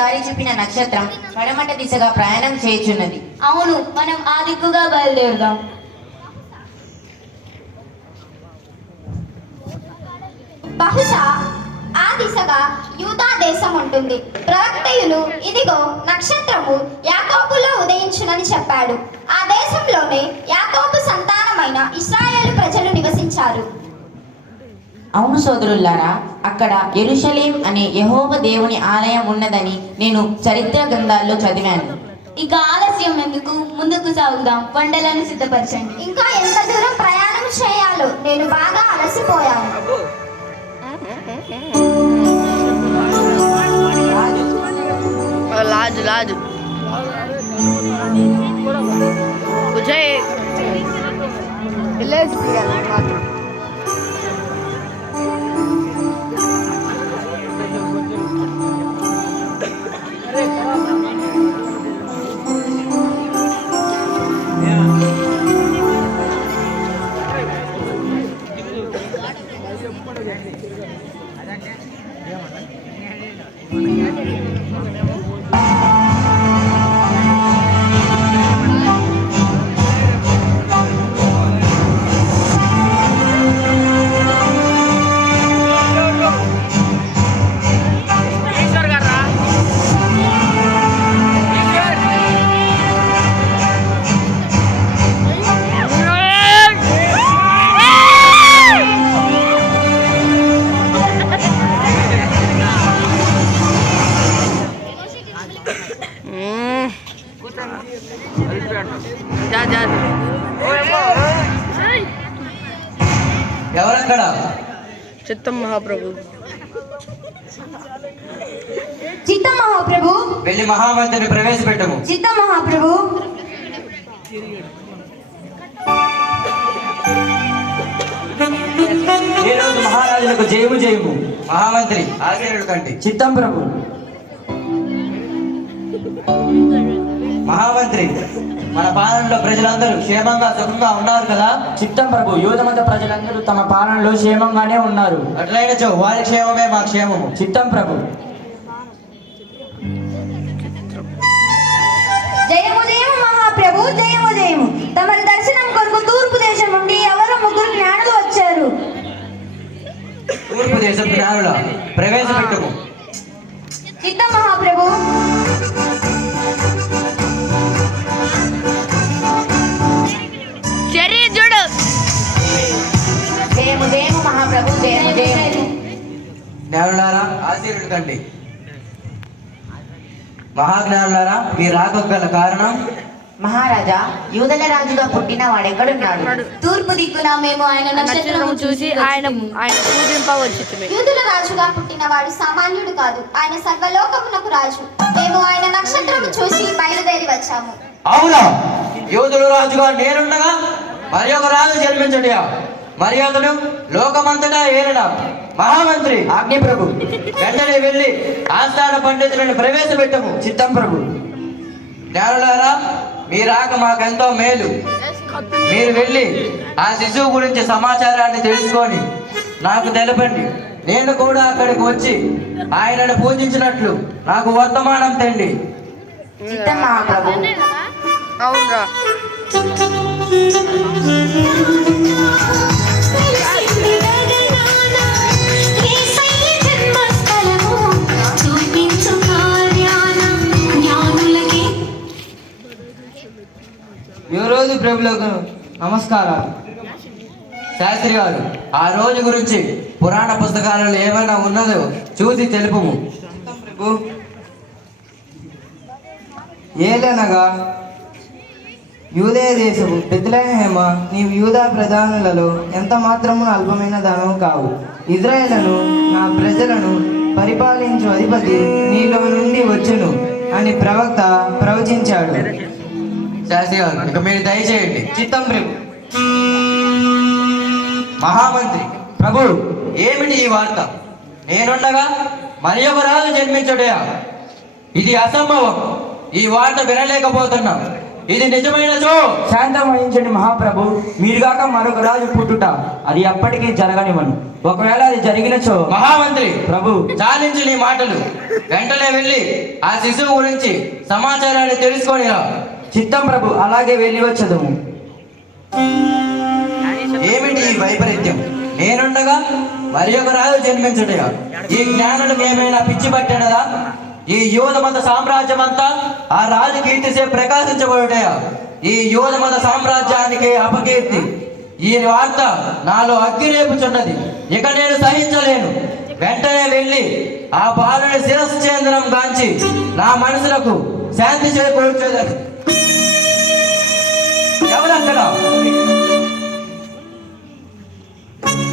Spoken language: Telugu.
దారి చూపిన నక్షత్రం పడమట దిశగా ప్రయాణం చేయుచున్నది. అవును, మనం ఆ దిక్కుగా బయలుదేరుదాం. బహుశా ఆ దిశగా యూదా దేశం ఉంటుంది. ప్రవక్తయులు ఇదిగో నక్షత్రము యాకోబులో ఉదయించునని చెప్పాడు. ఆ దేశంలోనే యాకోబు సంతానమైన ఇశ్రాయేలు ప్రజలు నివసించారు. అవును సోదరులారా, అక్కడ యెరూషలేం అనే యెహోవా దేవుని ఆలయం ఉన్నదని నేను చరిత్ర గ్రంథాల్లో చదివాను. ఇక ఆలస్యం ఎందుకు, ముందుకు సాగుదాం. వంటలను సిద్ధపరచండి. ఇంకా ఎంత దూరం ప్రయాణం చేయాలో, నేను బాగా అలసిపోయాను. లాజు లాజు ఎవరక్కడ? చిత్తం మహాప్రభు. చిత్తం మహాప్రభు. వెళ్ళి మహామంత్రిని ప్రవేశపెట్టము. చిత్తం మహాప్రభు. ఈ రోజు మహారాజులకు జయము జయము. మహామంత్రి ఆశీర్వడు కండి. చిత్తం ప్రభు. మహామంత్రి, మన పాలనలో ప్రజలందరూ క్షేమంగా సుఖంగా ఉన్నారు కదా? చిత్తం ప్రభు. యూదమత ప్రజలందరూ తమ పాలనలో క్షేమంగానే ఉన్నారు. అట్లయినచో వారి క్షేమమే మా క్షేమము. చిత్తం ప్రభు. జయము జయము మహాప్రభు, జయము జయము. తమరి దర్శనం కొరకు తూర్పు దేశం నుండి ఎవరో ముగ్గురు జ్ఞానులు వచ్చారు. తూర్పు దేశం జ్ఞానుల ప్రవేశపెట్టము. చిత్తం మహాప్రభు. చూడు. జయము జయము మహాప్రభు, జయము జయము. జ్ఞానులారా ఆశీర్వడు కండి. మహాజ్ఞానులారా, మీరు రాక గల కారణం? మహారాజా, యూదల రాజుగా పుట్టిన వాడెక్కడున్నాడు? తూర్పు దిక్కున మేము ఆయన నక్షత్రము చూసి ఆయన పూజింపవచ్చితిమి. యూదుల రాజుగా పుట్టినవాడు సామాన్యుడు కాదు, ఆయన సర్వలోకమునకు రాజు. మేము ఆయన నక్షత్రము చూసి బయలుదేరి వచ్చాము. అవునా? యోధుడు రాజుగా నేనుండగా మరి ఒక రాజు జన్మించడియా? మరి అతడు లోకమంతటా ఏలిన మహామంత్రి. ఆజ్ఞ ప్రభు. వెంటనే వెళ్ళి ఆస్థాన పండితులను ప్రవేశపెట్టము. చిత్తం ప్రభు. జ్ఞానులారా, మీ రాక మాకెంతో మేలు. మీరు వెళ్ళి ఆ శిశువు గురించి సమాచారాన్ని తెలుసుకొని నాకు తెలపండి. నేను కూడా అక్కడికి వచ్చి ఆయనను పూజించినట్లు నాకు వర్తమానం తెండి. చిత్తం మహాప్రభు. అవునరా. యువరోజు ప్రభులకు నమస్కారాలు. శాస్త్రి గారు, ఆ రోజు గురించి పురాణ పుస్తకాలలో ఏమైనా ఉన్నదో చూసి తెలుపుము. ప్రభు. ఏలనగా యూదయ దేశము బెత్లెహేమ, నీవు యూదా ప్రధానులలో ఎంత మాత్రము అల్పమైన దానము కావు. ఇజ్రాయేలును నా ప్రజలను పరిపాలించు అధిపతి నీలో నుండి వచ్చును అని ప్రవక్త ప్రవచించాడు. శాస్త్రి గారు, ఇక మీరు దయచేయండి. చిత్తం ప్రభు. మహామంత్రి ప్రభు. ఏమిటి ఈ వార్త? నేనుండగా మరి ఒక రాజు జన్మించుటయా? ఇది అసంభవం. ఈ వార్త వినలేకపోతున్నా. ఇది నిజమైనచో శాంతం వహించండి మహాప్రభు. మీరుగాక మరొక రాజు పుట్టుట అది ఎప్పటికీ జరగనివ్వను. ఒకవేళ అది జరిగినచో మహామంత్రి ప్రభు చాలించు నీ మాటలు. వెంటనే వెళ్ళి ఆ శిశువు గురించి సమాచారాన్ని తెలుసుకొని రా. చిత్తం ప్రభు, అలాగే వెళ్ళి వచ్చేదము. ఏమిటి ఈ వైపరీత్యం? నేనుండగా మరి ఒక రాజు జన్మించుటయా? ఈ జ్ఞానులకు ఏమైనా పిచ్చి పట్టినదా? ఈ యూద మత సామ్రాజ్యం అంతా ఆ రాజు కీర్తిసే ప్రకాశించబడుటయా? ఈ యూద మత సామ్రాజ్యానికి అపకీర్తి. ఈ వార్త నాలో అగ్గి రేపుచున్నది. ఇక నేను సహించలేను. వెంటనే వెళ్ళి ఆ బాలుని శిరస్సు చేంద్రం గాంచి నా మనసులకు శాంతి చేకూర్చేదని. ఎవరక్కడ?